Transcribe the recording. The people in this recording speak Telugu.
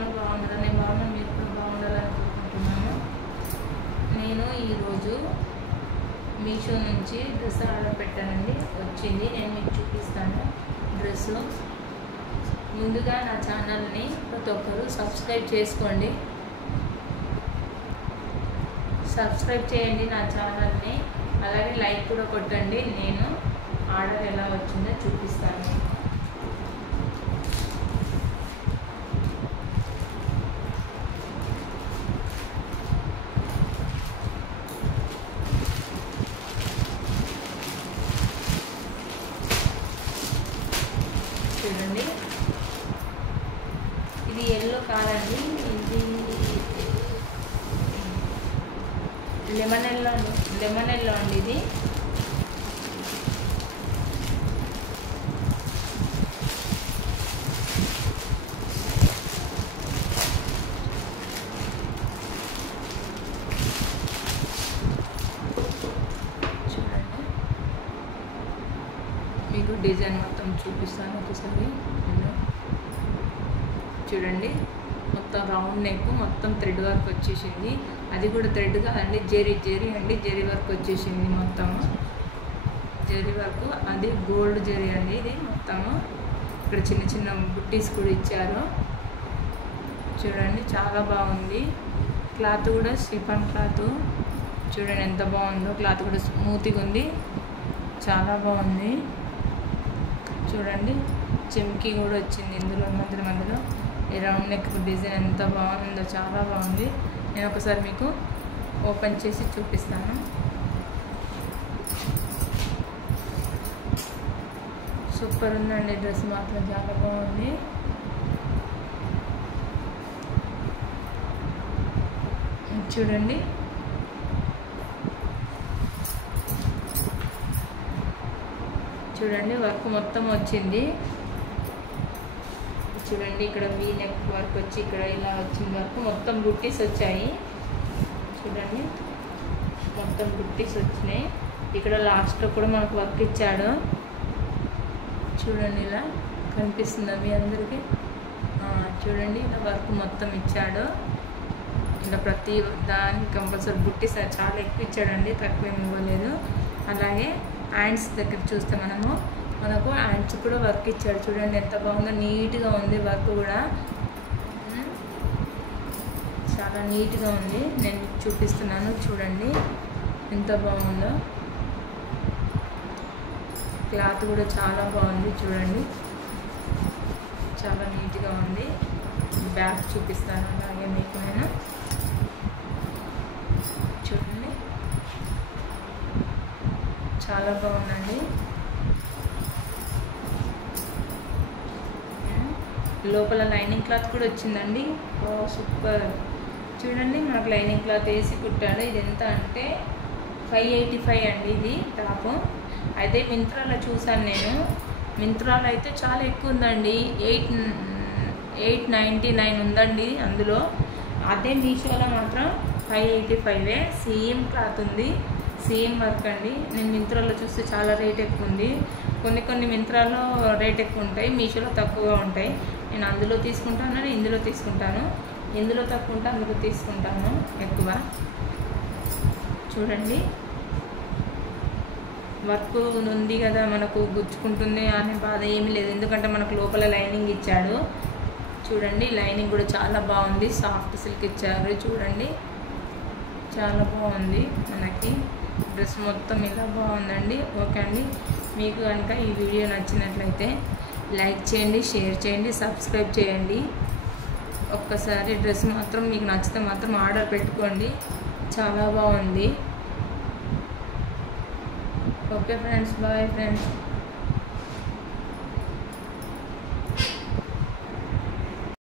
బాగున్నారా? నేను బాగున్నాను, మీరు కూడా బాగుండాలని కోరుకుంటున్నాను. నేను ఈరోజు మీషో నుంచి డ్రెస్ ఆర్డర్ పెట్టానండి. వచ్చింది, నేను మీకు చూపిస్తాను డ్రెస్. ముందుగా నా ఛానల్ని ప్రతి ఒక్కరు సబ్స్క్రైబ్ చేసుకోండి, సబ్స్క్రైబ్ చేయండి నా ఛానల్ని. అలాగే లైక్ కూడా కొట్టండి. నేను ఆర్డర్ ఎలా వచ్చిందో చూపిస్తాను. చూడండి, ఇది ఎల్లో కాదండి, ఇది లెమన్ ఎల్లో అండి. ఇది చూడండి, మీకు డిజైన్ మొత్తం చూపిస్తాను ఒకసారి. చూడండి, మొత్తం రౌండ్ నెక్, మొత్తం థ్రెడ్ వర్క్ వచ్చేసింది. అది కూడా థ్రెడ్ కాదండి, జెరీ అండి, జెరీ వర్క్ వచ్చేసింది మొత్తము. జెరీ వర్క్, అది గోల్డ్ జెరీ అండి. ఇది మొత్తము ఇక్కడ చిన్న చిన్న బుట్టీస్ కూడా ఇచ్చారు. చూడండి, చాలా బాగుంది. క్లాత్ కూడా షిఫాన్ క్లాత్. చూడండి ఎంత బాగుందో, క్లాత్ కూడా స్మూత్గా ఉంది, చాలా బాగుంది. చూడండి, చెమ్కి కూడా వచ్చింది ఇందులో మధ్యలో. ఈ రౌండ్ నెక్ డిజైన్ ఎంత బాగుందో, చాలా బాగుంది. నేను ఒకసారి మీకు ఓపెన్ చేసి చూపిస్తాను. సూపర్ ఉందండి డ్రెస్, మాత్రం చాలా బాగుంది. చూడండి, చూడండి వర్క్ మొత్తం వచ్చింది. చూడండి, ఇక్కడ వీ నెక్ వర్క్ వచ్చి ఇక్కడ ఇలా వచ్చింది వర్క్. మొత్తం బుట్టీస్ వచ్చాయి. చూడండి, మొత్తం బుట్టీస్ వచ్చినాయి. ఇక్కడ లాస్ట్లో కూడా మనకు వర్క్ ఇచ్చాడు. చూడండి, ఇలా కనిపిస్తుందా మీ అందరికీ? చూడండి, ఇలా వర్క్ మొత్తం ఇచ్చాడు. ఇలా ప్రతి దానికి కంపల్సరీ బుట్టీస్ చాలా ఎక్కువ ఇచ్చాడండి, తక్కువ ఏమి ఇవ్వలేదు. అలాగే హ్యాండ్స్ దగ్గర చూస్తే మనకు హ్యాండ్స్ కూడా వర్క్ ఇచ్చాడు. చూడండి ఎంత బాగుందో, నీట్గా ఉంది వర్క్ కూడా, చాలా నీట్గా ఉంది. నేను చూపిస్తున్నాను, చూడండి ఎంత బాగుందో. క్లాత్ కూడా చాలా బాగుంది. చూడండి, చాలా నీట్గా ఉంది. బ్యాక్ చూపిస్తాను అలాగే మీకు నేను. చూడండి, చాలా బాగుందండి. లోపల లైనింగ్ క్లాత్ కూడా వచ్చిందండి. సూపర్. చూడండి, మనకు లైనింగ్ క్లాత్ వేసి కుట్టాడు. ఇది ఎంత అంటే 585 అండి ఇది టాప్. అయితే మింత్రాలో చూసాను నేను, మింత్రాలో అయితే చాలా ఎక్కువ ఉందండి, 899 ఉందండి అందులో. అదే మీషోలో మాత్రం 585. సేమ్ క్లాత్ ఉంది, సేమ్ వర్క్ అండి. నేను మింత్రాలో చూస్తే చాలా రేట్ ఎక్కువ ఉంది. కొన్ని మింత్రాల్లో రేట్ ఎక్కువ ఉంటాయి, మీషోలో తక్కువగా ఉంటాయి. నేను అందులో తీసుకుంటాను, ఇందులో తీసుకుంటాను. ఎందులో తక్కువ ఉంటే అందులో తీసుకుంటాను ఎక్కువ. చూడండి, వర్క్ ఉంది కదా, మనకు గుచ్చుకుంటుంది అనే బాధ ఏమీ లేదు, ఎందుకంటే మనకు లోపల లైనింగ్ ఇచ్చాడు. చూడండి, లైనింగ్ కూడా చాలా బాగుంది, సాఫ్ట్ సిల్క్ ఇచ్చారు. చూడండి, చాలా బాగుంది. మనకి డ్రెస్ మొత్తం ఇలా బాగుందండి. ఓకే అండి, మీకు కనుక ఈ వీడియో నచ్చినట్లయితే లైక్ చేయండి, షేర్ చేయండి, సబ్స్క్రైబ్ చేయండి. ఒక్కసారి డ్రెస్ మాత్రం మీకు నచ్చితే మాత్రం ఆర్డర్ పెట్టుకోండి, చాలా బాగుంది. Okay friends, bye friends.